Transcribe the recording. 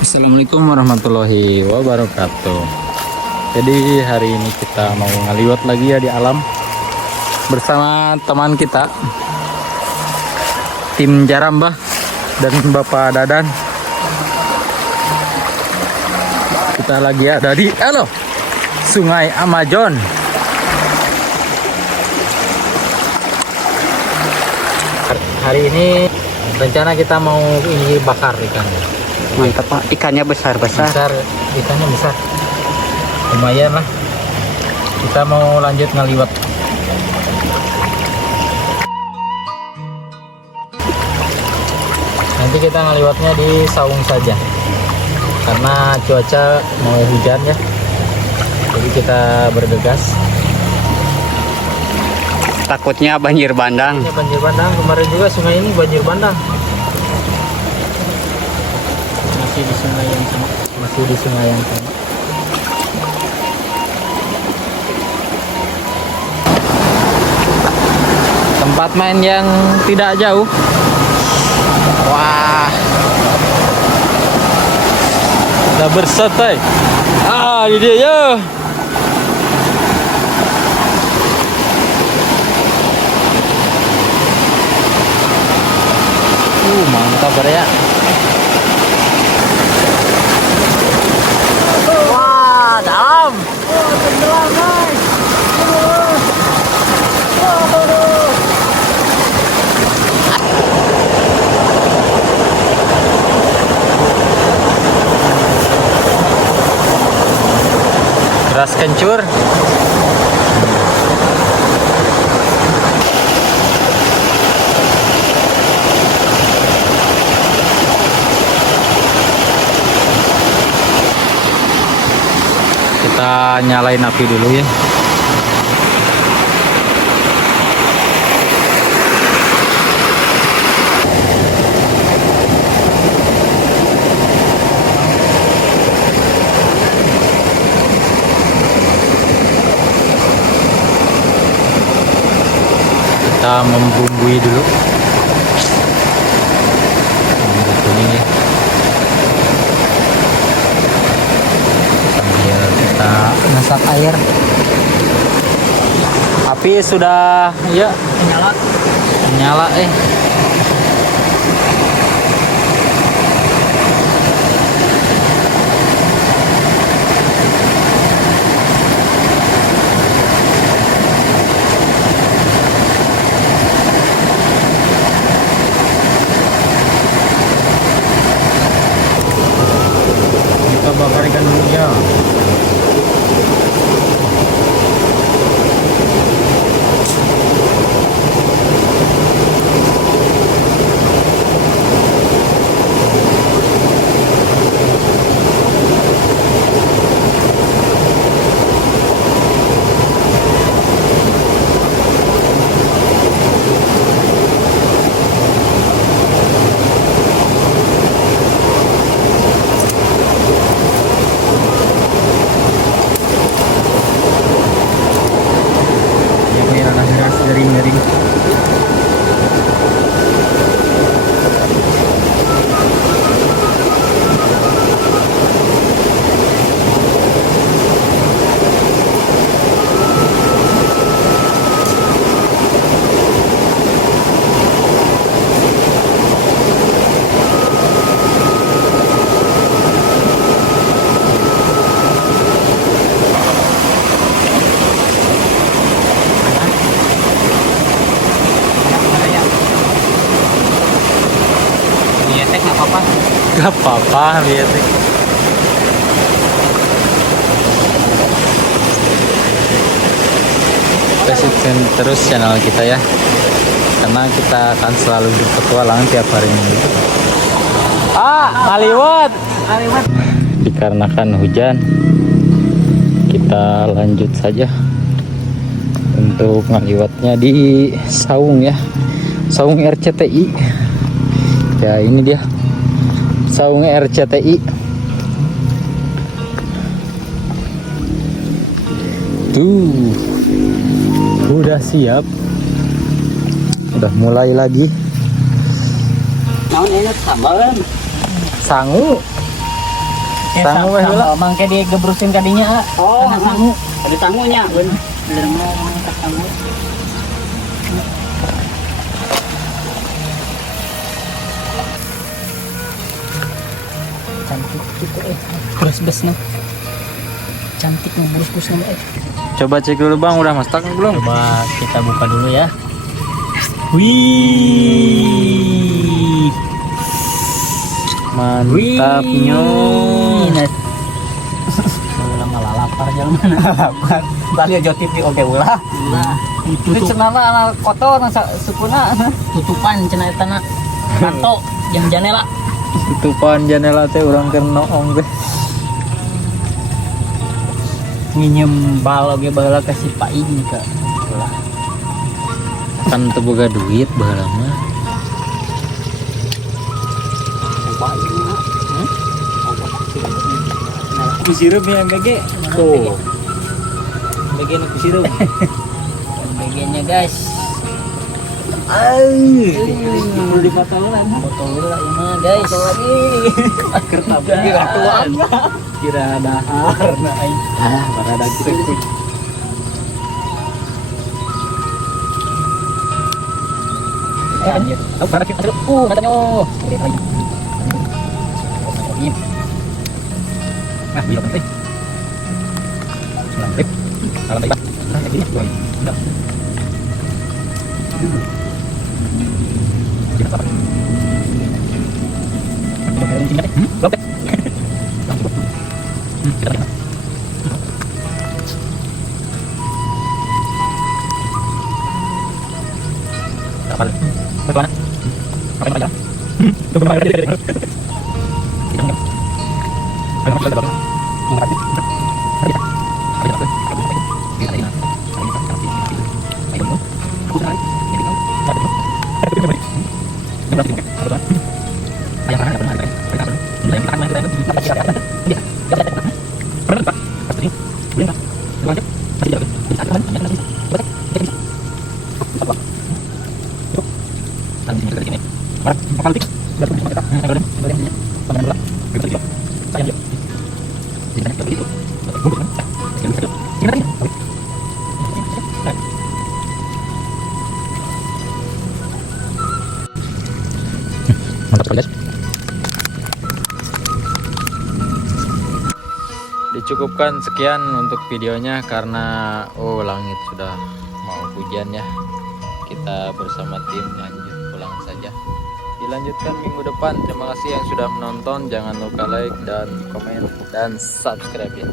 Assalamualaikum warahmatullahi wabarakatuh. Jadi hari ini kita mau ngaliwat lagi ya di alam bersama teman kita, tim Jarambah dan Bapak Dadan. Kita lagi ada di Sungai Amazon. Hari ini rencana kita mau ini bakar ikannya. Mantap Pak, ikannya besar-besar. Ikannya besar, lumayan lah. Kita mau lanjut ngaliwat. Nanti kita ngaliwatnya di saung saja karena cuaca mau hujan ya, jadi kita bergegas. Takutnya banjir bandang. Ini banjir bandang, kemarin juga sungai ini banjir bandang. Masih di sungai yang sama. Tempat main yang tidak jauh. Wah, kita bersantai. Ini dia ya. Mantap ya. Wah, dalam. Tenggelam guys. Keras kencur. Kita nyalain api dulu ya. Kita membumbui dulu. Bumbu kuning ya. Sambil kita masak air. Api sudah ya menyala Kita bakar ikan dulu ya. Garing-garing. Gak apa-apa lihat nih. Kasihkan terus channel kita ya, karena kita akan selalu berpetualang tiap hari minggu. Ngaliwat. Dikarenakan hujan, kita lanjut saja untuk ngaliwatnya di saung ya, saung RCTI ya. Ini dia saung RCTI. Tuh, udah siap, udah mulai lagi. Naon enak sambalan. Sangu Sangu weh heula. Mangke digebrusin kadinya. Oh, Karena sangu. ada sangunya. Bener. Bener mau mangkat sangu. Cantik gitu Bus-bus nih. Cantik nih bus-bus nih. Coba cek dulu Bang, udah masak belum? Coba kita buka dulu ya. Wih. Mantapnya. Ulah malah lapar jalan mana lapar. Bali aja TV oke ulah. Ulah. Itu cenana anak kotor sukuna. Tutupan cenah eta na. Kanto jeung janela. Tutupan jendela teh urang keur noong teh. Nginjem bal oge baheula ka si Paing ka. Ulah. Kan teu boga duit baheula mah. Kusirup ya MBG. Tuh. MBG nu kusirup. MBG-nya guys. Mau dipatolan. Foto heula ieu mah guys. Lagi. Kertas kira tuan. Kira dahar na ai. Barada gitu. Anjir. Oh, para kita matanya. Nah, bilang penting. Lanjut. Kalau baik. Nah, ini dua. Udah. Kita apa? Kita mau tinggal deh. Blok deh. Kita lihat. Apa? Bagaimana? Apa yang ada? Tunggu mana dia? Kita enggak. Ayo kita coba. Mengerti. Ada. Ada. Kita ini. Ayo. Aku sekali. Ini kan. Ada. Berarti. Apa? Ayam mana ada ada. Kita perlu. Mulai kita main kita. Kita siap. Dia. Benar Pak. Pasti. Boleh Pak. Lanjut. Masih ada. Bisa kan? Nanti. Baik. Jadi. Apa? Nanti kita ini. Marah. Bakal tik. Baru kita. Boleh. Boleh. Pameran bola. Kita juga. Saya juga. Jadi kita begitu. Bungkus kan? Kita bisa. Kita ini. Mantap sekali guys. Dicukupkan sekian untuk videonya karena langit sudah mau hujan ya. Kita bersama tim lanjut pulang saja. Dilanjutkan minggu depan. Terima kasih yang sudah menonton. Jangan lupa like dan komen dan subscribe ya.